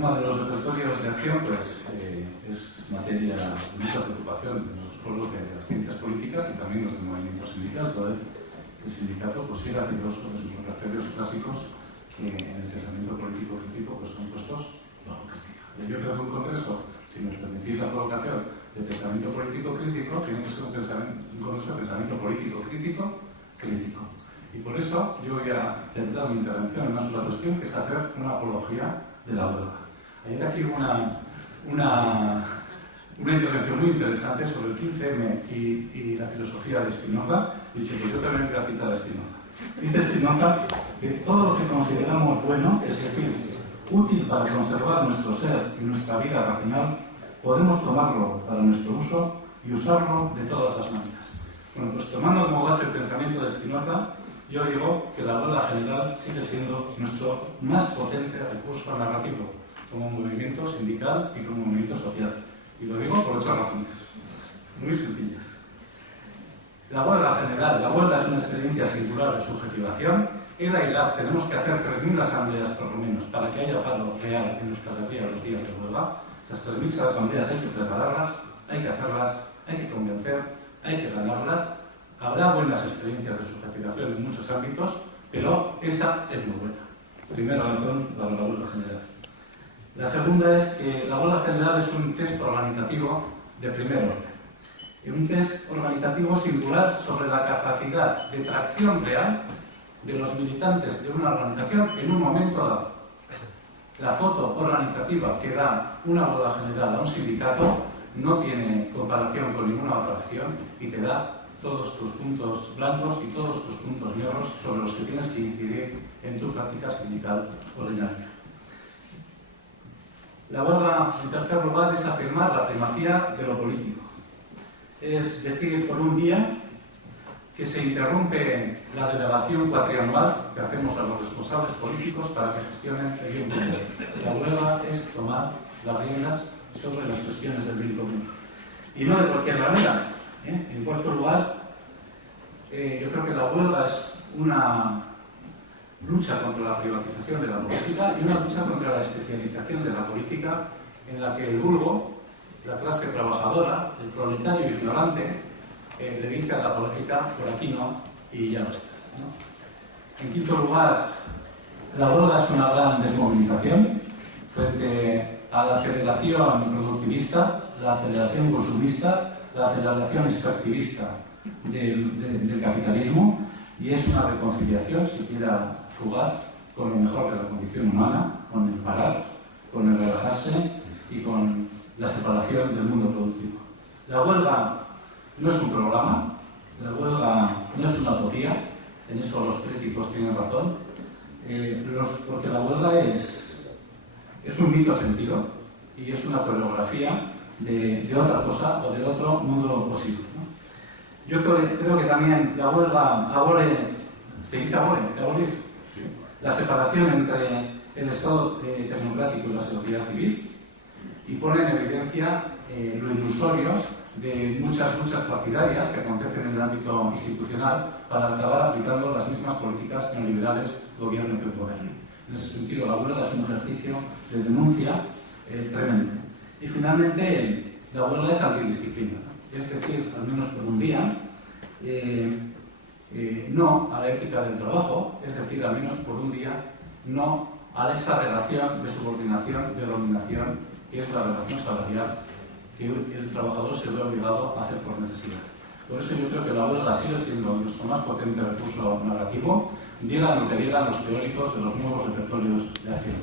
tema de los repertorios de acción pues, es materia de mucha preocupación en los foros de las ciencias políticas y también los del movimiento sindical, toda vez que el sindicato pues, sigue haciendo uso de sus repertorios clásicos que en el pensamiento político crítico pues, son puestos bajo crítica. Yo creo que un congreso, si me permitís la provocación, de pensamiento político crítico, tiene que ser un congreso de pensamiento político crítico. Y por eso yo voy a centrar mi intervención en una sola cuestión, que es hacer una apología de la huelga. Ayer aquí hubo una intervención muy interesante sobre el 15M y la filosofía de Spinoza, y dije, pues yo también voy a citar a Spinoza. Dice Spinoza que todo lo que consideramos bueno, es decir, útil para conservar nuestro ser y nuestra vida racional, podemos tomarlo para nuestro uso y usarlo de todas las maneras. Bueno, pues tomando como base el pensamiento de Spinoza, yo digo que la huelga general sigue siendo nuestro más potente recurso narrativo como movimiento sindical y como movimiento social. Y lo digo por 8 razones, muy sencillas. La huelga general, la huelga es una experiencia singular de subjetivación. En la ILAB tenemos que hacer 3.000 asambleas por lo menos para que haya paro real en Euskal Herria los días de huelga. Esas 3.000 asambleas hay que prepararlas, hay que hacerlas, hay que convencer, hay que ganarlas. Habrá buenas experiencias de subjetivación en muchos ámbitos, pero esa es muy buena. Primera razón para la huelga general. La segunda es que la huelga general es un test organizativo de primer orden. Un test organizativo singular sobre la capacidad de tracción real de los militantes de una organización en un momento dado. La foto organizativa que da una huelga general a un sindicato no tiene comparación con ninguna otra acción y te da todos tus puntos blancos y todos tus puntos negros sobre los que tienes que incidir en tu práctica sindical ordinaria. La huelga, en tercer lugar, es afirmar la primacía de lo político. Es decir, por un día que se interrumpe la delegación cuatrianual que hacemos a los responsables políticos para que gestionen el bien común. La huelga es tomar las riendas sobre las cuestiones del bien común. Y no de cualquier manera. En cuarto lugar, yo creo que la huelga es una lucha contra la privatización de la política y una lucha contra la especialización de la política en la que el vulgo, la clase trabajadora, el proletario ignorante, le dice a la política, por aquí no, y ya no está, ¿no? En quinto lugar, la huelga es una gran desmovilización frente a la aceleración productivista, la aceleración consumista, la aceleración extractivista del capitalismo, y es una reconciliación, siquiera fugaz, con lo mejor de la condición humana, con el parar, con el relajarse y con la separación del mundo productivo. La huelga no es un programa, la huelga no es una utopía, en eso los críticos tienen razón, porque la huelga es un mito sentido y es una coreografía de otra cosa o de otro mundo posible, ¿no? Yo creo que también la huelga se dice abolir, sí, la separación entre el Estado tecnocrático y la sociedad civil y pone en evidencia lo ilusorio de muchas luchas partidarias que acontecen en el ámbito institucional para acabar aplicando las mismas políticas neoliberales gobierno que gobierno. En ese sentido, la huelga es un ejercicio de denuncia tremendo. Y finalmente, la huelga es antidisciplina, es decir, al menos por un día, no a la ética del trabajo, es decir, al menos por un día, no a esa relación de subordinación, de dominación, que es la relación salarial, que el trabajador se ve obligado a hacer por necesidad. Por eso yo creo que la huelga sigue siendo nuestro más potente recurso narrativo, digan lo que digan los teóricos de los nuevos repertorios de acción.